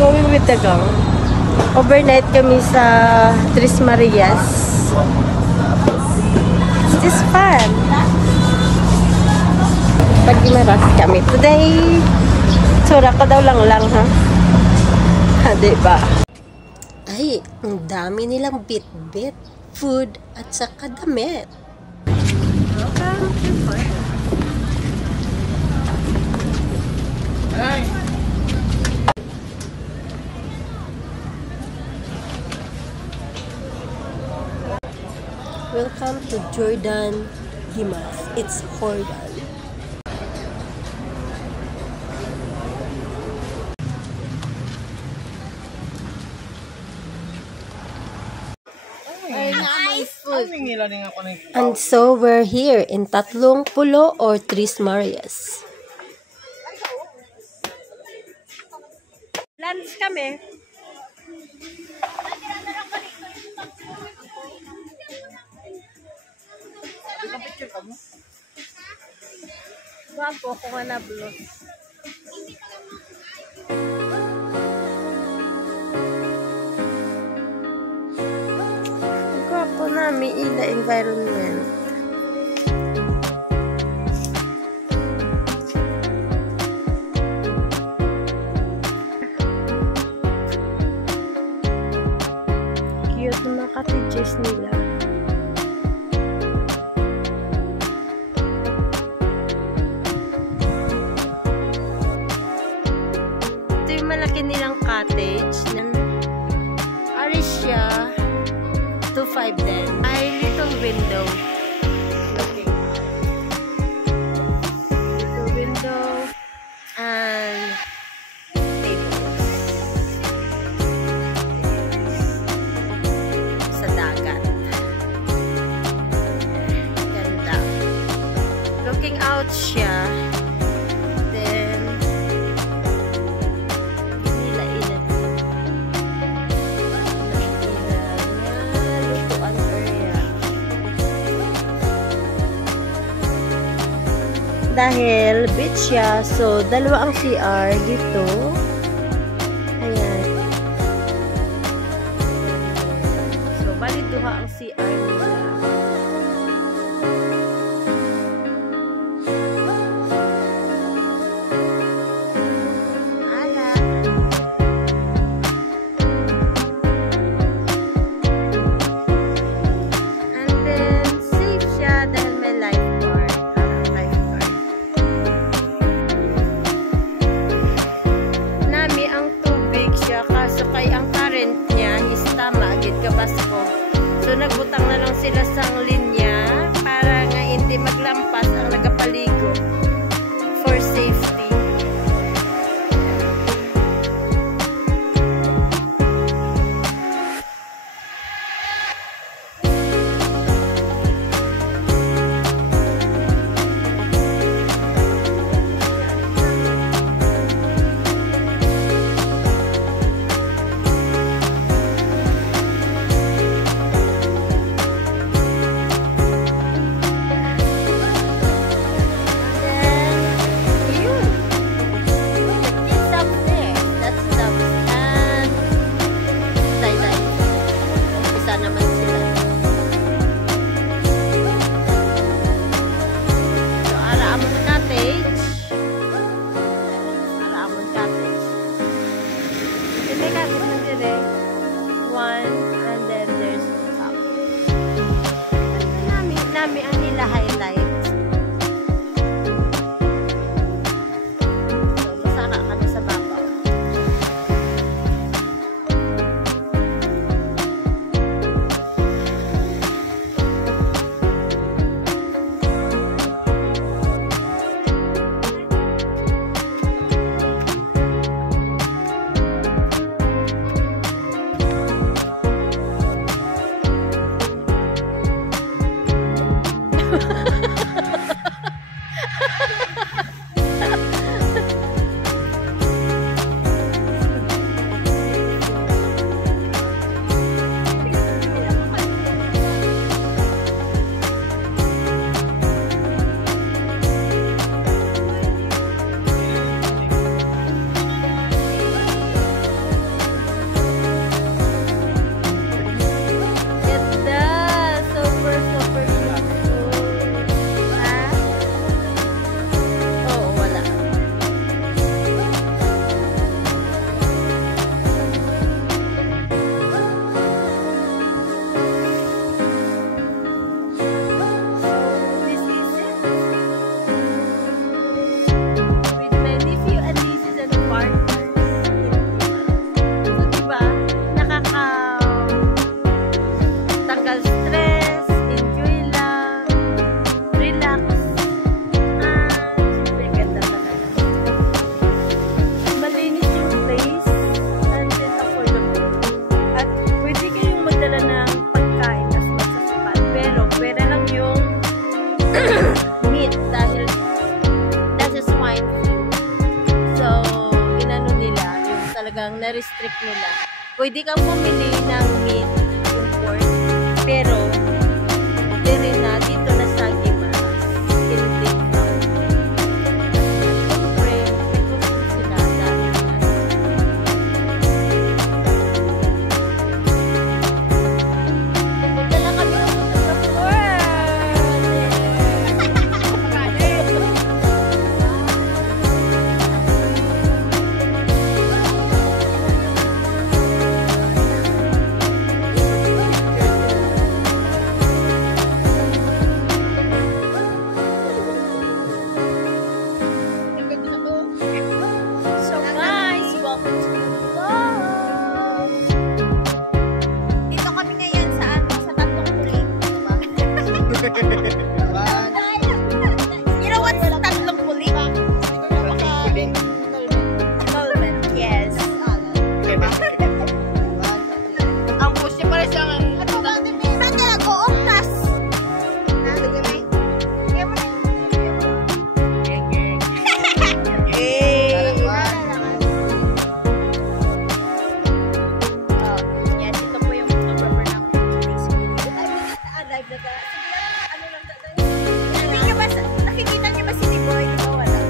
Going with the gang. Overnight kami sa Tres Marias. It's just fun. Pag-imaras kami today. Tsura ka daw lang ha? Ha, diba? Ay, ang dami nilang bit-bit, food, at saka damit. Welcome to Florida. Welcome to Jordan Gimas. It's Jordan. And so we're here in Tatlong Pulo or Tres Marias. Lunch kami. Guwapo ko nga na-vlog. Guwapo na, may ila environment. Cute na mga cottages nila. Malaki nilang cottage ng Arisha 25 din. Ay, little window. Looking. Little window and tables. Sa dagat. Ganda. Looking out siya. Dahil beach siya, so dalawa ang CR dito. Ayan. So, bali duha ang CR nila. And then, safe siya dahil may lifeguard. Kaso kay ang current niya is tama agad kabasko. So nagbutang na lang sila sang linya para nga hindi maglampas ang nagapaligo for safety. One, and then there's the top. Nami ang nila highlight. So, masaka kami sa baba. talagang na-restrict nila. Pwede kang bumili ng meat, yung pork, pero dire na dito na sa Gimaras. Hindi na. Siyempre, because sila dahil na. Punta na kami sa floor. You know what's tatlong puli? Melvin, yes. Ang push niya pala siyang ba't ka nag-oong tas? Yes, ito po yung rubber na live na nakikita niyo ba si Tiboy? Di ba wala?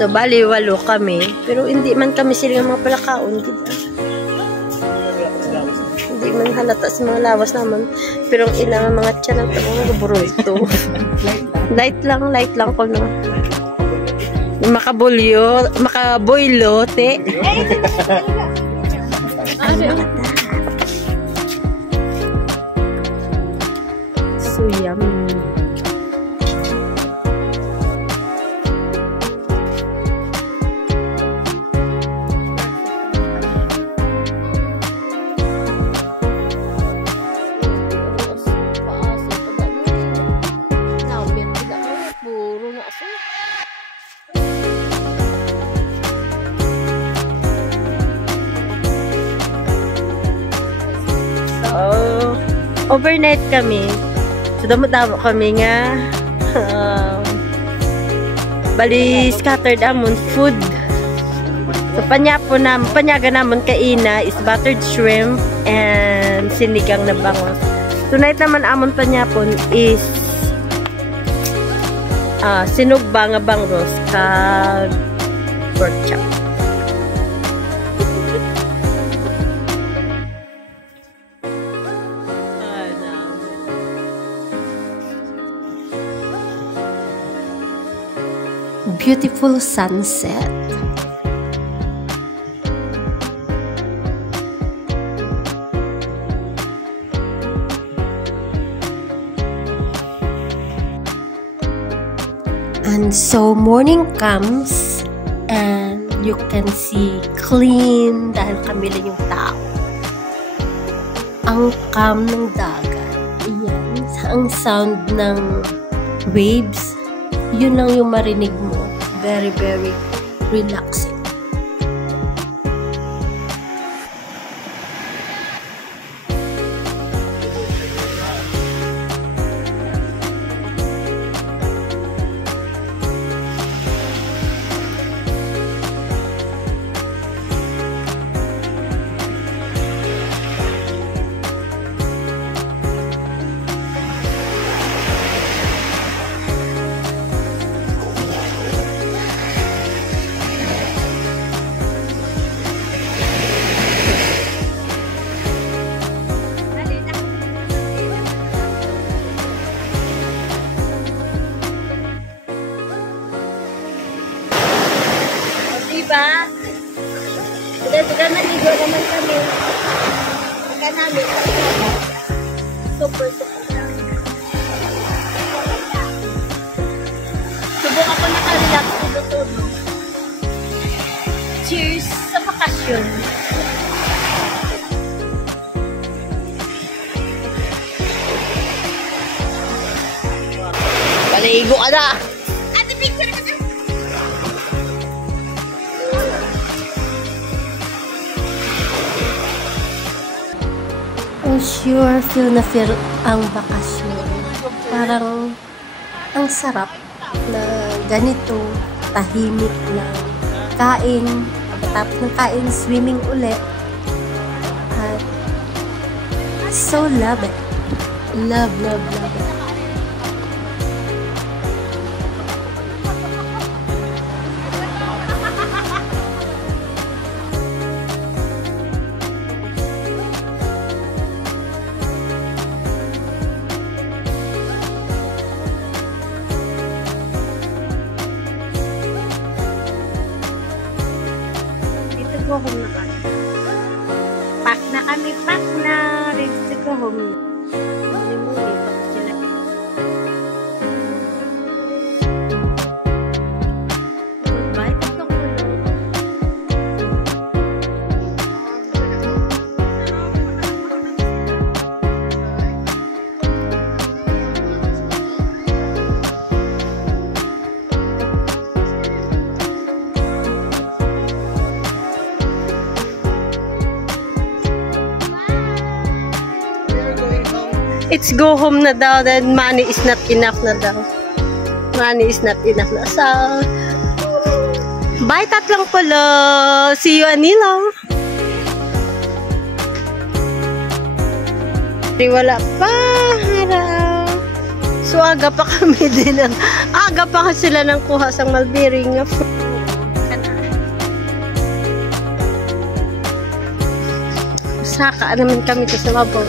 So, bali, 8 kami. Pero hindi man kami sila mga palakaon. Hindi man halata sa mga lawas naman. Pero ang ilang mga tiyan ng mga gaburo ito. Light lang ko no. Makaboylo, te. So, yummy. Overnight kami. So, damo-damo kami nga. Bali, scattered amon food. So, panyaga namon kaina is buttered shrimp and sinigang na bangos. Tonight naman amon panyapon is sinugba nga bangos kag pork chop. Beautiful sunset. And so morning comes and you can see clean dahil kami lang yung tao. Ang calm ng dagat. Ayan. Ang sound ng waves. Yun lang yung marinig mo. Very, very relaxing. Diba? Sudah naligo naman kami. Pagka namin. Super. Subok ako nakarelax. Tulog. Cheers sa bakasyon. Paligo ka na! Ate, picture ka na. Oh, sure, feel na feel ang bakasyon. Parang ang sarap na ganito, tahimik lang. Kain, pagkatapos ng kain, swimming ulit. At so love it. Love, love, love it. Go home na kami. Pack na kami, pack na. Ready to go home. Muli-muli, tapos sinabi. Goodbye, tatlong ulo. It's go home na daw, then money is not enough na daw. Money is not enough na. So, bye tatlong pulo! See you, Anilo! Wala pa, harap. So, aga pa kami din. Aga pa sila nang kuha sa Mulberry nga. Saka naman kami to sa mabaw.